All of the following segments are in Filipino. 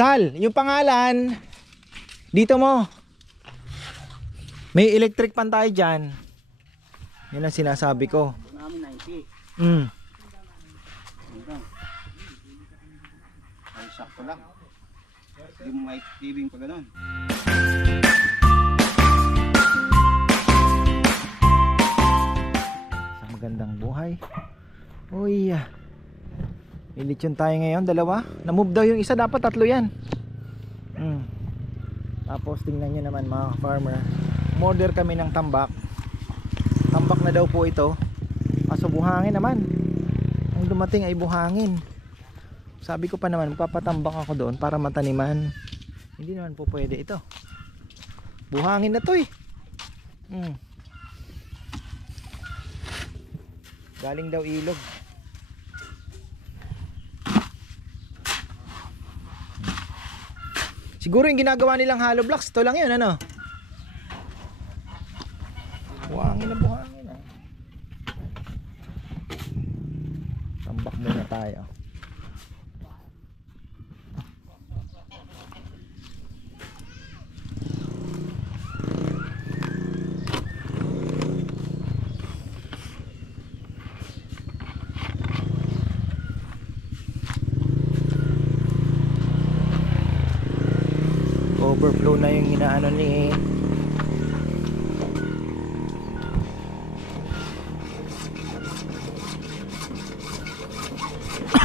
Sal, yung pangalan dito mo. May electric pan tayo dyan. Yan ang sinasabi ko. Namin 90. Ay, sakto lang. Yung mic tibing pa ganun. Isang magandang buhay. Uy, may lechon tayo ngayon, dalawa. Na-move daw yung isa, dapat tatlo yan. Tapos tingnan nyo naman mga farmer, order kami ng tambak. Tambak na daw po ito. Kaso buhangin naman. Ang dumating ay buhangin. Sabi ko pa naman magpapatambak ako doon para mataniman. Hindi naman po pwede ito. Buhangin na to eh. Galing daw ilog. Siguro yung ginagawa nilang hollow blocks, ito lang yun, ano? Buhangin na buhangin, ah. Tambak muna tayo. Overflow na yung inaano ni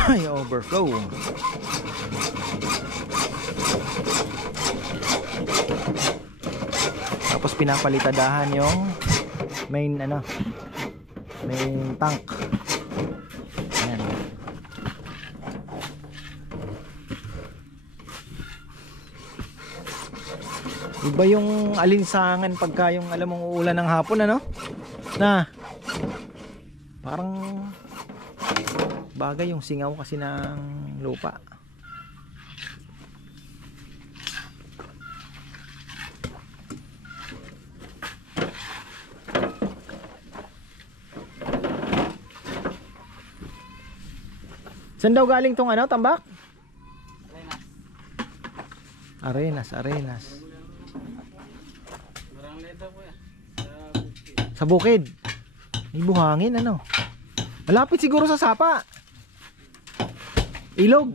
ay overflow. Tapos pinapalitadahan yung main ano, main tank. Ayan. Iba yung alinsangan pagka yung alam mong uulan ng hapon, ano? Na parang bagay yung singaw kasi ng lupa. Saan daw galing tong ano, tambak? Arenas, Arenas. Sa bukid. May buhangin, ano? Malapit siguro sa sapa. Ilog.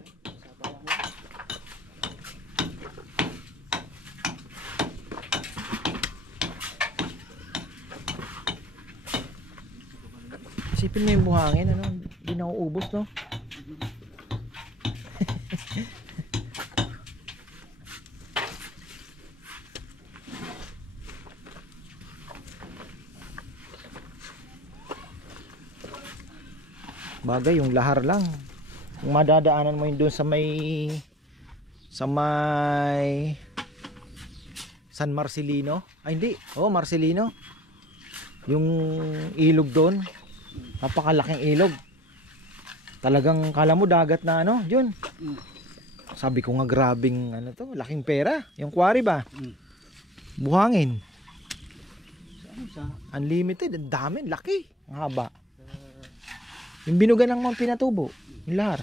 Isipin mo yung buhangin, ano? Hindi na uubos, no? Bagay yung lahar lang. Kung madadaanan mo yun doon sa may San Marcelino. Ay hindi, Marcelino. Yung ilog doon, napakalaking ilog. Talagang kala mo dagat na ano, yun. Sabi ko nga grabing ano to, laking pera. Yung quarry ba? Buhangin. Unlimited, ang dami, laki, ang haba. Yung binuga ng mga Pinatubo, yung lahar.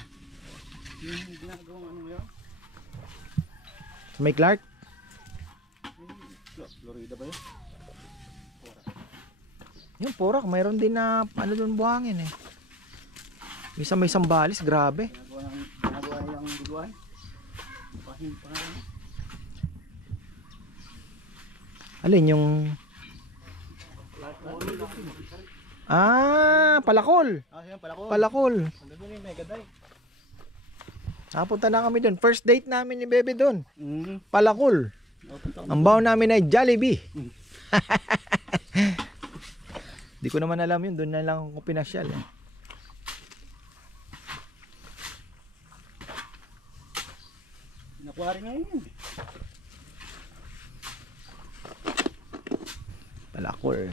Yung ginagawang ano yun? Sa may Clark? Florida ba yun? Yung Porac, mayroon din na ano doon buhangin eh. May Sambales, grabe. Ginagawa nilang duduan. Pangalan. Alin yung Palakol. Yan, Palakol. Palakol. Nandun yung Megaday. Napunta na kami doon. First date namin ni Bebe doon. Mm. Palakol. Ang baon namin ay Jollibee. Di ko naman alam yun. Doon na lang ako pinasyal. Nakuwari nga yun. Palakol.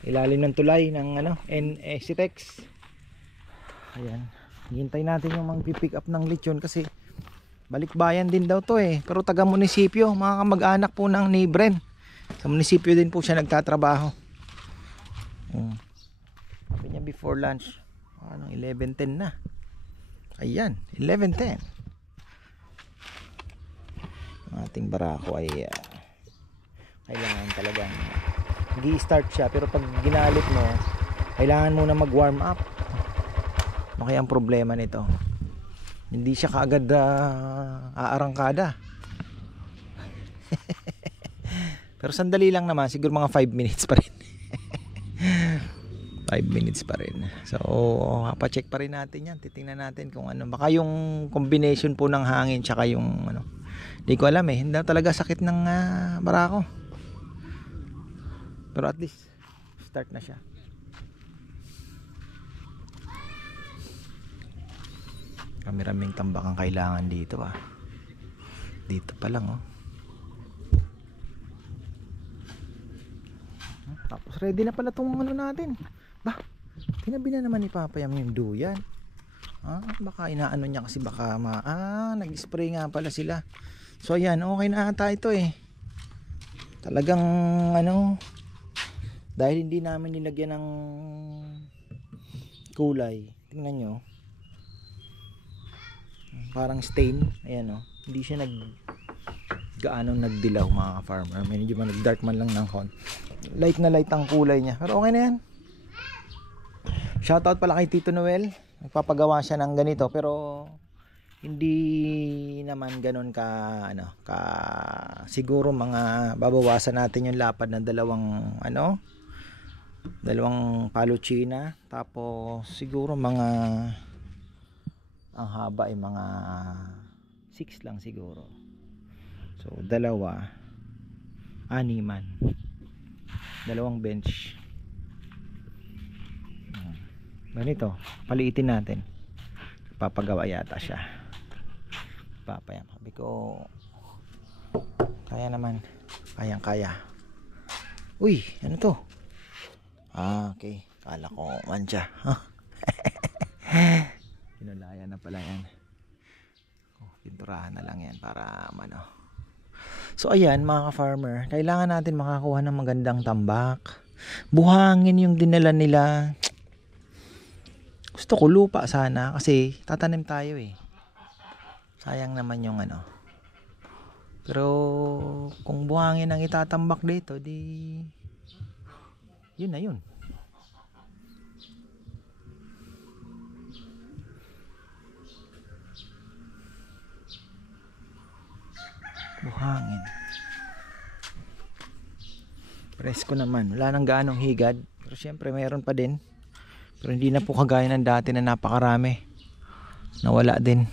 Ilalim ng tulay ng ano, NSitex. Ayan. Hintay natin yung mag-pick up ng lechon kasi balikbayan din daw to eh. Pero taga munisipyo, mga kamag-anak po ng ni Bren. Sa munisipyo din po siya nagtatrabaho. Sabi niya before lunch. Anong 11:10 na. Ayan, 11:10. ating barako ay kailangan talagang nag-i-start siya, pero pag ginalit mo kailangan muna mag-warm up. Ano kaya ang problema nito? Hindi siya kaagad aarangkada. Pero sandali lang naman, siguro mga 5 minutes pa rin. 5 minutes pa rin. So, pa-check pa rin natin yan. Titingnan natin kung ano. Baka yung combination po ng hangin tsaka yung ano. Hindi ko alam eh. Hindi talaga sakit ng barako. Pero at least, start na siya. Kami-raming tambak ang kailangan dito Dito pa lang Tapos ready na pala itong ano natin. Bah, tinabi na naman ni Papa yung duyan. Baka inaano niya kasi baka nag-spray nga pala sila. So ayan, okay na ata ito eh. Talagang dahil hindi namin nilagyan ng kulay. Tingnan nyo. Parang stain. Ayan hindi siya gaano nagdilaw mga farmer. Medyo nag-dark man lang ng konti. Light na light ang kulay niya. Pero okay na yan. Shoutout pala kay Tito Noel. Nagpapagawa siya ng ganito pero hindi naman ganoon siguro mga babawasan natin yung lapad ng dalawang paluchina, tapos siguro mga ang haba ay mga 6 lang siguro. So 2 6 dalawang bench. Ganito, paliitin natin. Papagawa yata siya. Papayam. Sabi ko, kaya naman. Kayang-kaya. Uy, ano to? Okay. Kala ko mancha. Pinulaya na pala yan. Pinturahan na lang yan para So ayan mga ka-farmer, kailangan natin makakuha ng magandang tambak. Buhangin yung dinala nila. Gusto ko lupa sana kasi tatanim tayo eh. Sayang naman yung Pero kung buhangin ang itatambak dito, di yun na yun. Buhangin. Presko naman. Wala nang gaanong higad. Pero syempre mayroon pa din. Pero hindi na po kagaya ng dati na napakarami. Nawala din.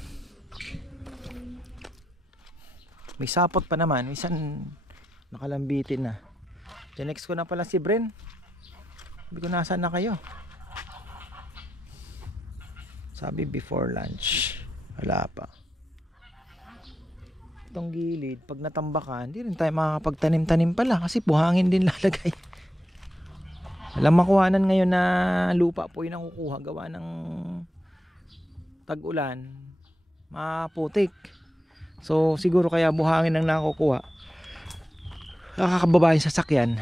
May sapot pa naman. Minsan nakalambitin na. Tinext ko na pala si Bren. Sabi ko nasaan na kayo. Sabi before lunch. Wala pa. Itong gilid pag natambakan hindi rin tayo makakapagtanim-tanim pala kasi buhangin din lalagay. Alam makuhanan ngayon na lupa po yung nakukuha gawa ng tag-ulan maputik. So siguro kaya buhangin ang nakukuha. Nakakababa yung sasakyan.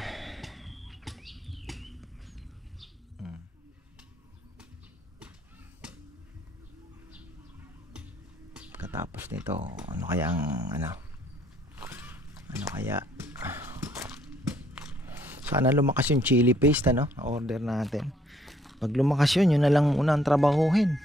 Katapos nito ano kaya sana lumakas yung chili paste order natin. Pag lumakas yun na lang una ang trabahuhin.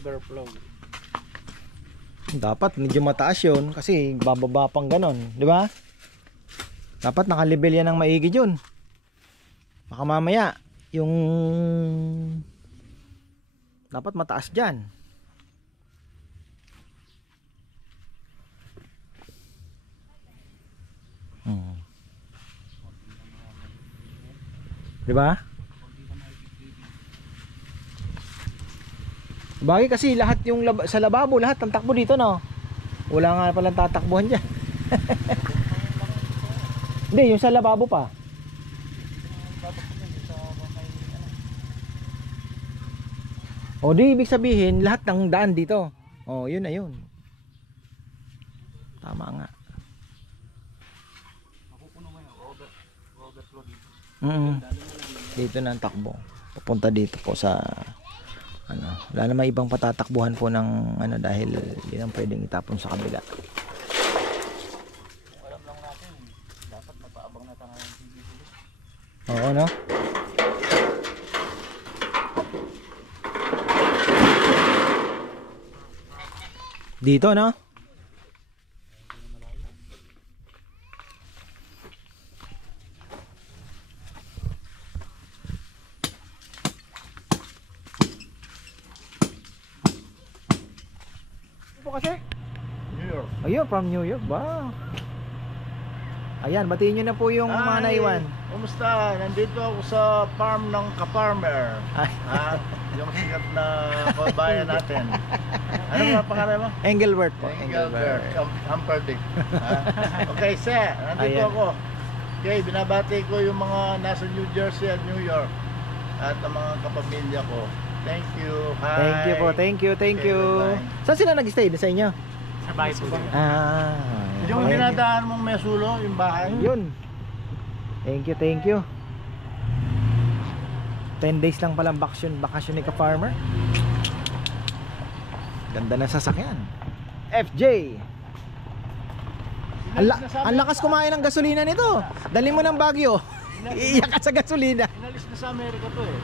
Overflow. Dapat medyo mataas yun kasi bababa pang ganon, di ba? Dapat nakalibel yan ng maigi yun. Baka mamaya yung dapat mataas dyan. Di ba? Bagay kasi lahat yung sa lababo, lahat ang takbo dito wala nga palang tatakbuhan dyan. Hindi, yung sa lababo pa. O di ibig sabihin lahat ng daan dito. O yun na yun. Tama nga. Mapupuno mo yung overflow dito. Dito na ang takbo. Papunta dito po sa ano, wala namang ibang patatakbuhan po ng ano dahil yun ang pwedeng itapon sa kabila. Alam lang natin, dapat napaabang na tayo ng TV. Oo, no? Dito, no? Ano po kasi? New York. Ayun, from New York. Wow. Ayan, batiin nyo na po yung mga naiwan. Kumusta? Nandito ako sa farm ng ka-farmer. Ay. Ha? Yung sikat na kabayan natin. Ano nga pangalan mo? Engelbert po. Engelbert. Humperdinck. Okay, sir. Nandito Ayan. ako. Okay, binabati ko yung mga nasa New Jersey at New York. At ang mga kapamilya ko. Thank you. Hi. Thank you po, thank you, thank Okay, you. bye-bye. Saan sila nag-stay? Sa inyo? Sa bahay po. Ah, Yung okay. dinadaan mong mesulo, yung bahay. Yun. Thank you, thank you. 10 days lang palang bakasyon ni ka-farmer. Ganda na sasakyan. FJ. Ang lakas kumain ng gasolina nito. Dali mo ng Baguio. Iiyak ka sa gasolina. Inalis na sa Amerika to eh.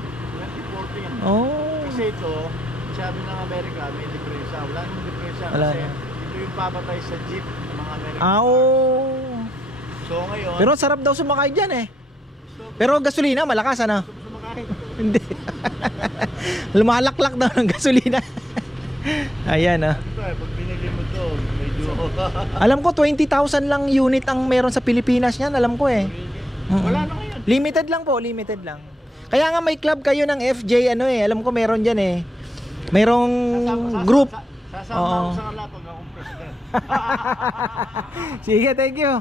2014. Oh. Kasi ito, sabi ng Amerika, may depresa. Wala nang depresa Wala kasi na. ito yung papatay sa jeep ng mga Amerika. Oh. So ngayon, Pero sarap daw sumakay dyan eh. Pero gasolina malakas ano? sumakay. Hindi. Lumalaklak daw ng gasolina. Ayan ah. Ito eh, pag binili mo to, medyo... Alam ko 20,000 lang unit ang meron sa Pilipinas niyan, alam ko eh. Wala na ngayon. Limited lang po, limited lang. Kaya nga may club kayo ng FJ ano eh, alam ko meron diyan eh. Merong group. Sasama Oo. ako sa kanila pag akong president. Sige, thank you.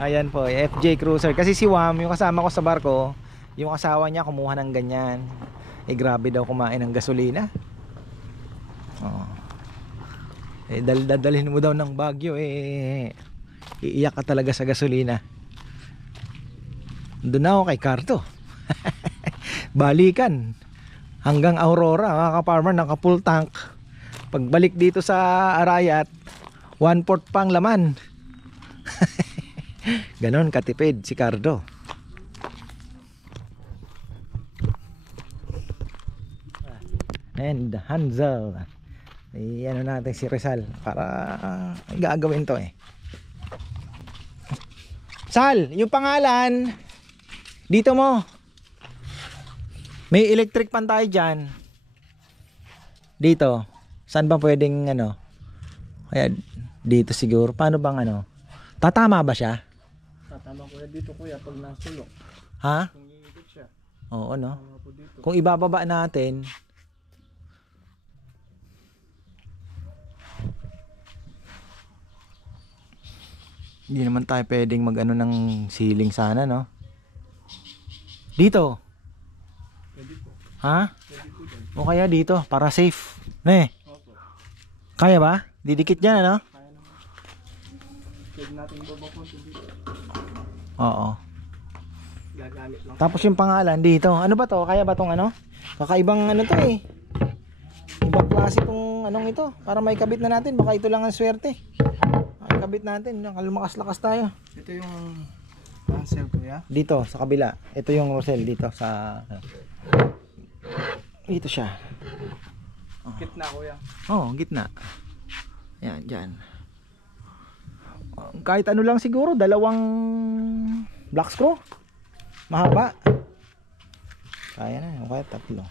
Ayan po, FJ Cruiser. Kasi si Wam, yung kasama ko sa barko, yung asawa niya kumuha ng ganyan. Eh grabe daw kumain ng gasolina. Oh. Eh dadalhin mo daw ng Baguio eh. Iiyak ka talaga sa gasolina. Doon na ako kay Carto. Balikan hanggang Aurora, mga ka-farmer, naka full tank. Pagbalik dito sa Arayat, 1/4 pang laman. Ganon katipid si Cardo. And Hansel. Ano natin si Rizal para gagawin to eh. Sal, yung pangalan dito mo. May electric pan tayo dyan. Dito. Saan ba pwedeng ano? Kaya dito siguro. Paano bang ano? Tatama ba siya? Tatama ko dito kuya pag nasulok. Ha? Kung iikot siya. Oo no. Tama po dito. Kung ibababa natin, hindi naman tayo pwedeng mag ano ng ceiling sana no. Dito. Pwede po. Ha? Pwede po dyan. O kaya dito para safe. Ne. Opo. Kaya ba? Didikit diyan ano? Kaya naman. Pwede natin babakot dito. Oo. Gagamit lang. Tapos yung pangalan dito. Ano ba to? Kaya ba tong ano? Kakaibang ano to eh. Ibang klase tong anong ito. Para may kabit na natin. Baka ito lang ang swerte. May kabit natin. Lumakas-lakas tayo. Ito yung cancel kuya. Dito sa kabila. Ito yung Rosel dito sa dito siya. Gitna kuya. Oh, gitna. Yan, dyan. Kahit ano lang siguro, dalawang black screw. Mahaba. Kaya na, o kaya tatlo.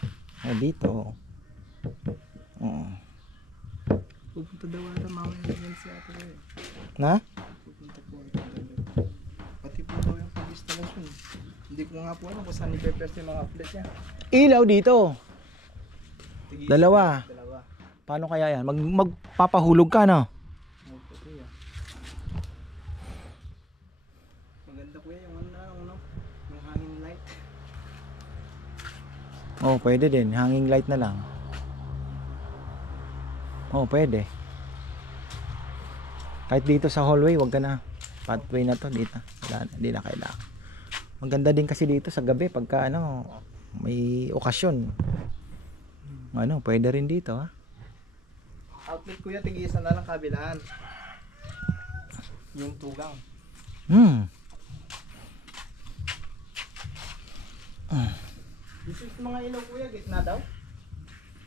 Dito. Oo. Pupunta daw ata mamaya yan si ate kuya. Na? Pupunta po ito. Pati po daw yung pag-instalasyon. Hindi ko nga po alam kung saan i-press yung mga outlet niya. Ilaw dito. Dalawa. Dalawa. Paano kaya yan? Magpapahulog ka, no? Opo kuya. Maganda kuya yung ano, yung hanging light. Oh, pwede din. Hanging light na lang. Oh, pwede. Kahit dito sa hallway, wag ka na. Pathway na to dito. Wala na, hindi na kailangan. Maganda din kasi dito sa gabi pagka ano, may okasyon. Ano, pwede rin dito ha. Outlet kuya, tig-isa na lang kabilaan. Yung tugang. Dito yung mga ilaw kuya, gitna daw?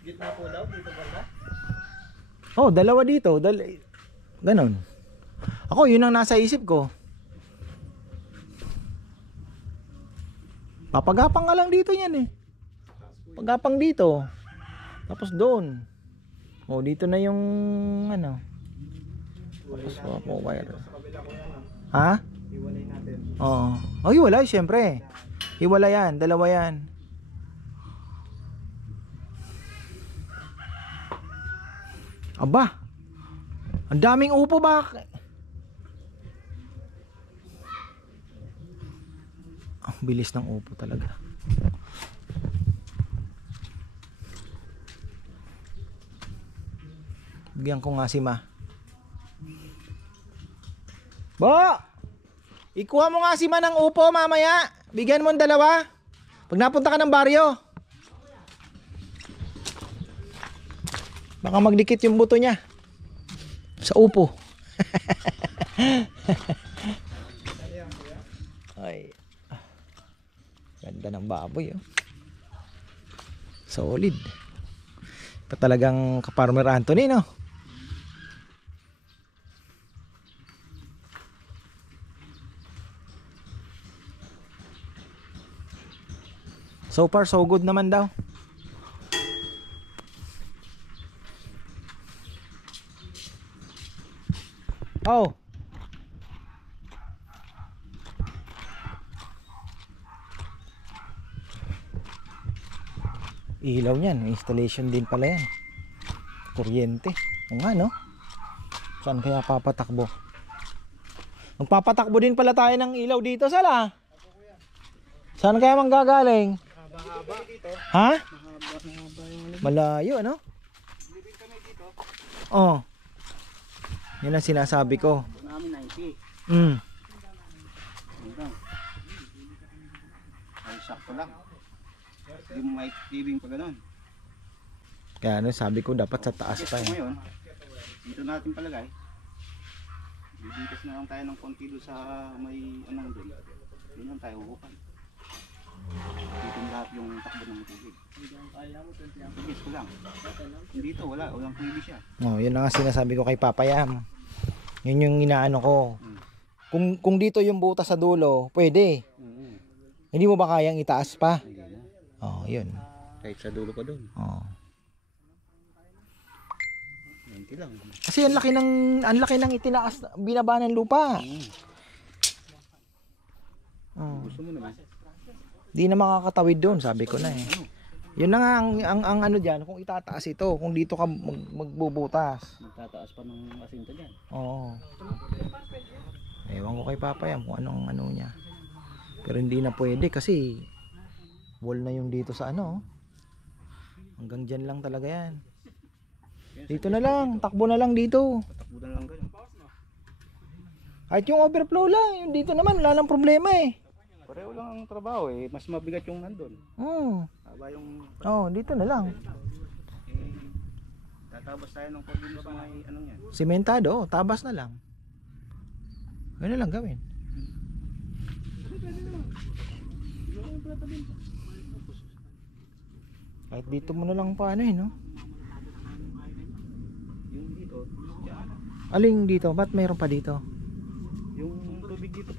Gitna po daw, dito banda? Oh, dalawa dito. Ganon. Ako, yun ang nasa isip ko. Papagapang ka lang dito yan eh. Pagapang dito. Tapos doon. Oh, dito na yung ano. Tapos po wire. Ha? Iwalay natin. Oo. Oh, hiwalay syempre. Hiwalay yan, dalawa yan. Aba. Ang daming upo ba? Ang bilis ng upo talaga. Bigyan ko nga si Ma. Bo! Ikuha mo nga si Ma ng upo mamaya. Bigyan mo ng dalawa. Pag napunta ka ng baryo. Baka magdikit yung buto niya sa upo. Ay. Ganda ng baboy oh. Solid. Ito talagang ka-Farmer Anthony no. So far so good naman daw. Oh. Ilaw niyan, installation din pala yan. Kuryente. O nga no. Saan kaya papatakbo? Magpapatakbo din pala tayo ng ilaw dito, Sala. Saan kaya manggagaling? Mahaba dito. Ha? Mahaba yung Malayo ano? living kami dito. Oh. Yan ang sinasabi ko. Namin 90. Ay, sakto lang. Hindi mo may living pa ganun. Kaya ano, sabi ko dapat sa taas pa eh. Ngayon, dito natin palagay. Bibitas na lang tayo ng konti doon sa may anong doon. Doon lang tayo hukukan. Dito lahat yung takbo ng tubig. Tubig ko lang. Dito walang tubig siya. Oh, yun ang sinasabi ko kay Papa Yam. Yun yung inaano ko. Kung dito yung butas sa dulo, pwede. Hindi mo ba kayang itaas pa? Oh, yun. Kahit sa dulo pa doon. Oh. 20 lang. Kasi ang laki ng itinaas, binaba ng lupa. Oh. Gusto mo naman. Di na makakatawid doon, sabi ko na eh. Yun na nga ang ano diyan, kung itataas ito, kung dito ka magbubutas. Magtataas pa ng asinta diyan. Oo. Ewan ko kay Papa Yam kung anong ano niya. Pero hindi na pwede kasi wall na yung dito sa ano. Hanggang dyan lang talaga yan. Dito na lang, takbo na lang dito. Takbo na lang ganun. Kahit yung overflow lang, yung dito naman wala lang problema eh. Pareho lang ang trabaho eh. Mas mabigat yung nandun. Haba yung Oh, dito na lang. tatabas tayo ng pagdino sa mga anong yan. Sementado, tabas na lang. Ganun lang gawin. Kahit dito mo na lang paano eh, no? Yung dito, yan. Aling dito? Ba't mayroon pa dito? Yung tubig dito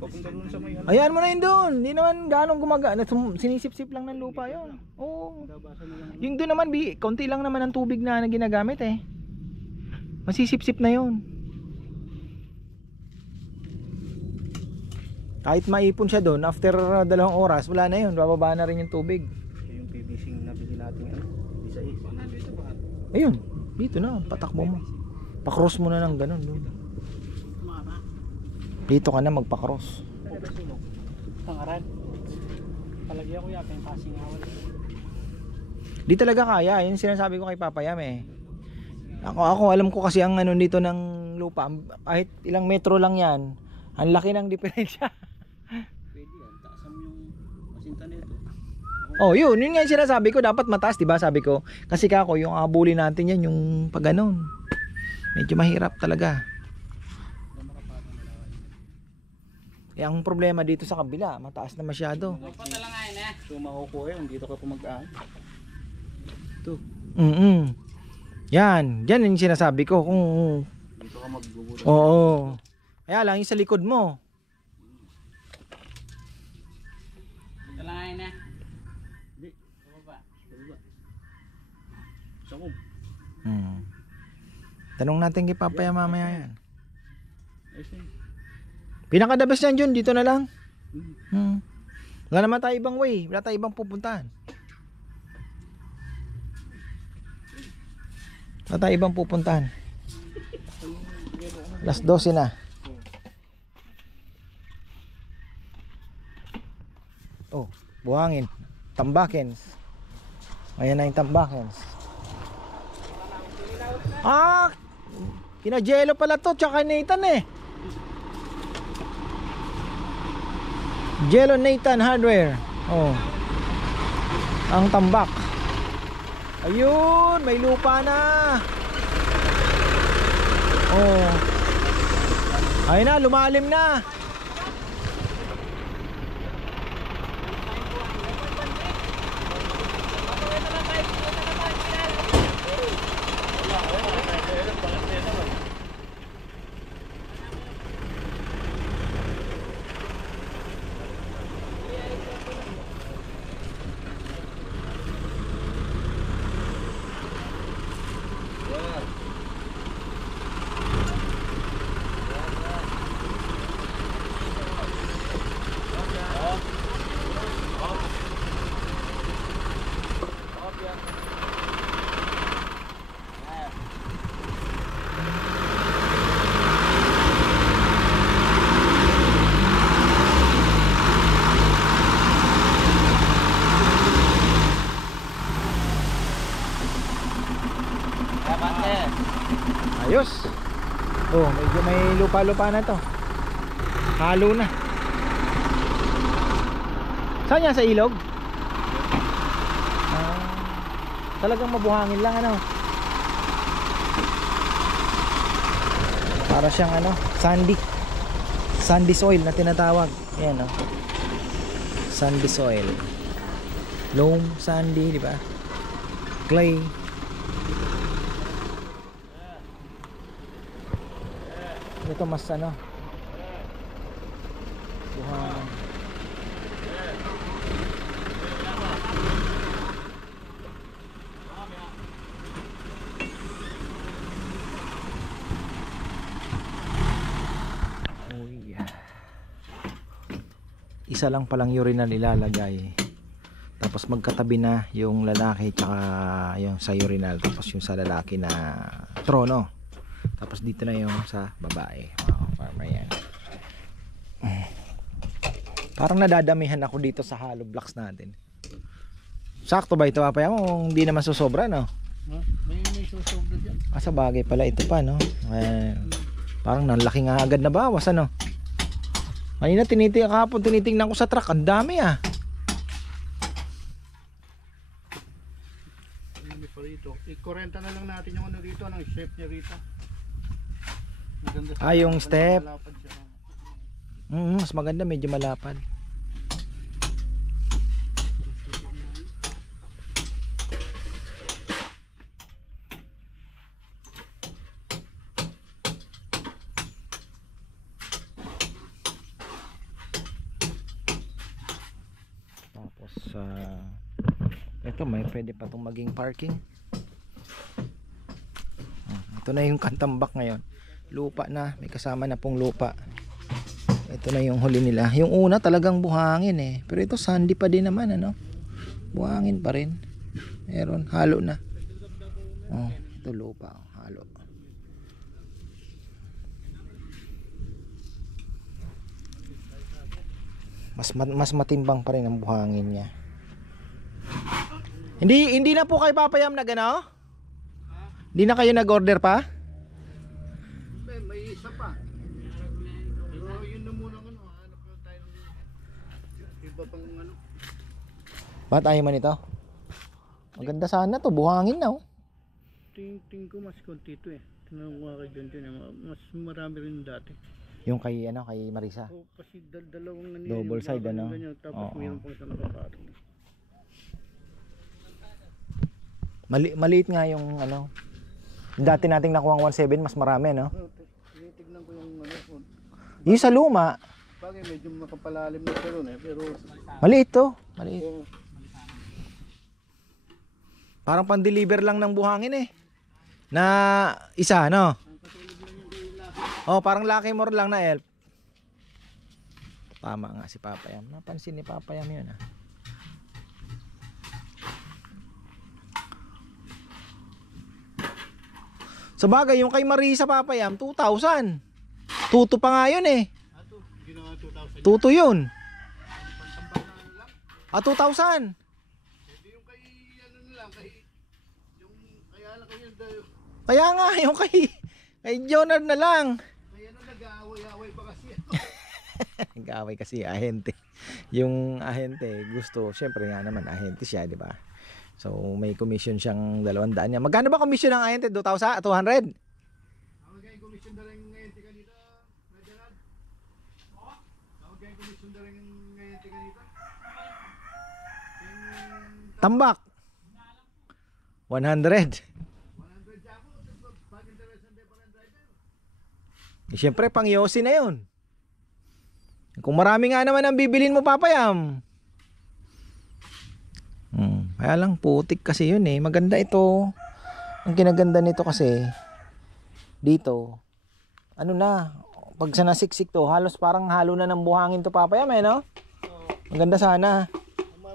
papunta doon sa may ano. Ayan mo na yun doon. Hindi naman ganong gumagana. Sinisip-sip lang ng lupa yun. Oo. Yung doon naman, konti lang naman ang tubig na ginagamit eh. Masisip-sip na yun. Kahit maipon siya doon, after 2 oras, wala na yun. Bababa na rin yung tubig. Yung PVC na nabili natin ano. Isa is. Nandito ba? Ayun. Dito na. Patakbo mo. Pakross mo na ng ganun. Doon. Dito ka na magpa-cross. Pangaran. Palagi ako yata yung passing awal. Di talaga kaya. Yun sinasabi ko kay Papa Yam eh. Ako alam ko kasi ang ano dito ng lupa, kahit ilang metro lang yan, ang laki ng diferensya. Pwede yan. Taasan mo yung masinta nito. Oh, yun nga yung sinasabi ko, dapat mataas, 'di ba? Sabi ko, kasi kako yung abuli natin yan yung pag ganun. Medyo mahirap talaga. Eh, ang problema dito sa kabila, mataas na masyado. So makukuha yun, dito ka pumagaan. Ito, Yan yung sinasabi ko kung dito ka magbubulan. oo. Kaya lang yung sa likod mo. Talangay na. Hindi, baba. Sakom. Tanong natin kay Papaya mamaya yan. Ayos na yun. Pinakadabas yan Jun, dito na lang. Wala naman tayo ibang way, wala tayo ibang pupuntahan. Wala tayo ibang pupuntahan. Alas 12 na. Oh, buhangin. Tambakens. Ayan na yung tambakens. Ah! Kina-jello pala to, tsaka Nathan eh. Jello Nathan Hardware. Oh. Ang tambak. Ayun, may lupa na. Oh. Ayun na, lumalim na. Ayos. Oh, medyo may lupa-lupa na to. Halo na. Saan yan? Sa ilog? Talagang mabuhangin lang ano. Para siyang ano, sandy soil na tinatawag. Ayan oh. Sandy soil. Loam, sandy, di ba? Clay. Ito mas ano, buhangin. Isa lang palang urinal ilalagay, tapos magkatabi na yung lalaki tsaka yung sa urinal, tapos yung sa lalaki na trono, tapos dito na yung sa babae. Farmer yan. Parang nadadamihan ako dito sa hollow blocks natin. Sakto ba ito Papaya mo? Hindi naman susobra no? May susobra dyan. Sa bagay pala ito pa no. Parang nanlaki nga agad na bawas ano. Kanina tinitingnan ko sa truck, ang dami ah. Hindi pa rito. I-40 na lang natin yung ano rito, ang shape niya rito. Maganda sa yung step. malapad siya. Mas maganda, medyo malapad. Tapos ito may pwede pa itong maging parking. Ito na yung kantambak ngayon. Lupa na, may kasama na pong lupa. Ito na yung huli nila. Yung una talagang buhangin eh. Pero ito sandy pa din naman ano. Buhangin pa rin. Meron, halo na. Oh, ito lupa, halo. Mas matimbang pa rin ang buhangin niya. Hindi na po kay papayam na gano? Di na kayo nag-order pa? May isa pa. Pero yun na muna ano, hanap na tayo ng iba pang ano. Ba't ayaw man ito? Maganda sana to, buhangin na oh. Tingin ko mas konti ito eh. Tinanong ko nga kay John John, mas marami rin dati. Yung kay ano, kay Marisa. O kasi dalawang ano Double yung side, bakal ano? yung ganyan, tapos Oo. mayroon pang isang nakapatong. Maliit nga yung ano. Dati nating nakuha 1.7, mas marami no. Tinitignan ko yung ano. Yung sa luma, Bagay medyo makapalalim na siya ron eh. Pero maliit to. Maliit. oh, Parang pan-deliver lang ng buhangin eh. Na isa no. Oh, parang Lucky More lang na elf. Tama nga si Papayam. Napansin ni Papayam yun ah. Sa bagay, yung kay Marisa Papayam, 2,000. Tuto pa nga yun eh. ginawa 2,000. Tuto yun. Ah, 2,000. Hindi yung kay ano na lang, kay yung kaya lang ko yun dahil Kaya nga, yung kay Jonard na lang. may ano nag-aaway-aaway pa kasi. Nag-aaway kasi ahente. Yung ahente gusto, syempre nga naman ahente siya, di ba? So may commission siyang 200 niya. Magkano ba commission ng ahente? 2,000? 200? Ang magiging commission na rin ngayon tika dito, Najarad. Ang magiging commission na rin ngayon tika dito. Tambak. 100. 100 siya ako, pag interest ang different driver. Eh, syempre pang Yossi na yun. Kung marami nga naman ang bibilin mo Papayam. Kaya lang putik kasi yun eh. Maganda ito. Ang kinaganda nito kasi dito ano na, pag sa nasiksik to, halos parang halo na ng buhangin to Papayam eh no? Maganda sana.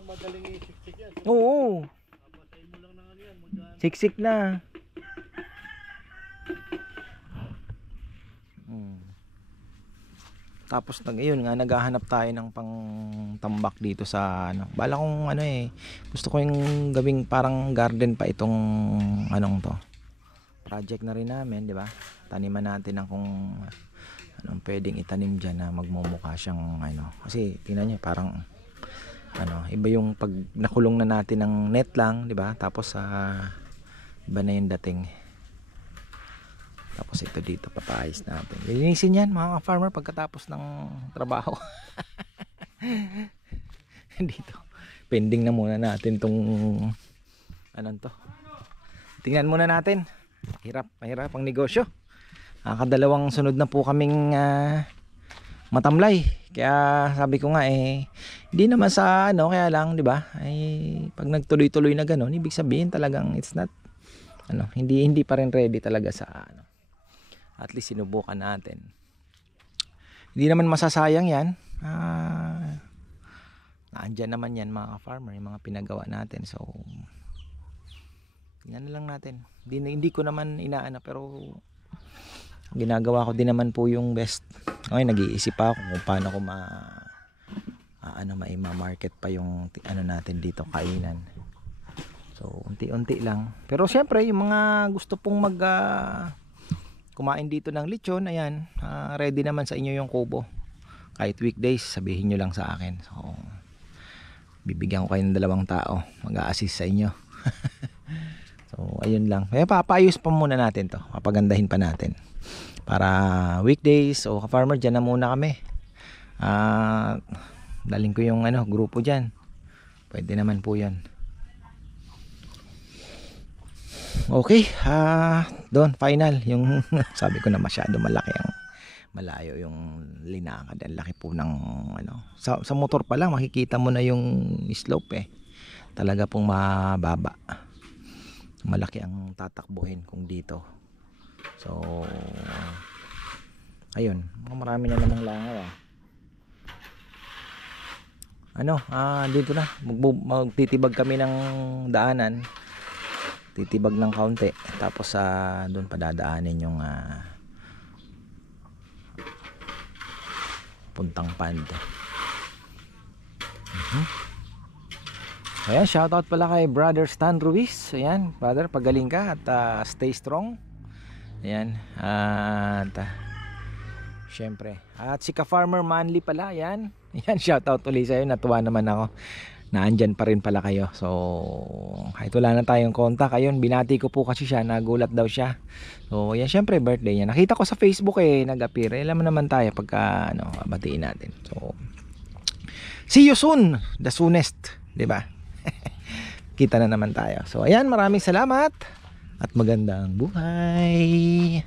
Madaling isiksik yan. Oo. Papatay mo lang ng ano yan. Siksik na. Tapos ngayon nga naghahanap tayo ng pang tambak dito sa ano. Bala kong ano eh. Gusto ko yung gawing parang garden pa itong anong to. Project na rin namin, di ba? Taniman natin ng kung anong pwedeng itanim diyan na magmumukha siyang ano. Kasi tingnan niyo parang ano, iba yung pag nakulong na natin ng net lang, di ba? Tapos iba na yung dating. Tapos ito dito papaayos natin. Linisin yan mga ka-farmer pagkatapos ng trabaho. Dito. Pending na muna natin tong anong to. Tingnan muna natin. Mahirap ang negosyo. Kadalawang sunod na po kaming matamlay. Kaya sabi ko nga hindi naman sa ano, kaya lang 'di ba? Pag nagtuloy-tuloy na gano'n, ibig sabihin talagang it's not ano, hindi pa rin ready talaga sa ano. At least sinubukan natin. Hindi naman masasayang 'yan. Naandyan naman 'yan mga farmer, yung mga pinagawa natin. So tingnan na lang natin. Hindi ko naman inaano pero ginagawa ko din naman po yung best. Okay, nag-iisip pa ako kung paano ko ma-market pa yung ano natin dito, kainan. So unti-unti lang. Pero syempre yung mga gusto pong kumain dito ng lechon, ayan, ready naman sa inyo yung kubo. Kahit weekdays, sabihin nyo lang sa akin. So bibigyan ko kayo ng 2 tao, mag-a-assist sa inyo. So ayun lang. Kaya papaayos pa muna natin to, papagandahin pa natin. Para weekdays o ka-farmer, dyan na muna kami. Daling ko yung grupo dyan. Pwede naman po yan. Okay, doon final yung sabi ko na masyado malayo yung linakad. Ang laki po ng sa motor pa lang makikita mo na yung slope talaga pong mababa. Malaki ang tatakbuhin kung dito. So ayun, marami na namang langaw dito na magtitibag kami ng daanan. Titibag ng kaunti tapos doon padadaanin yung puntang pond. Ayan, shoutout pala kay Brother Stan Ruiz. Ayan, brother, pagaling ka at stay strong. Ayan, at syempre, at si Ka-Farmer Manly pala, ayan. Ayan, shoutout ulit sa'yo, natuwa naman ako na andyan pa rin pala kayo. So, kahit wala na tayong kontak, ayun, binati ko po kasi siya, nagulat daw siya. So, ayan, syempre, birthday niya. Nakita ko sa Facebook nag-appear. Alam mo naman tayo pagka, batiin natin. So, see you soon, the soonest, diba? Kita na naman tayo. So, ayan, maraming salamat at magandang buhay.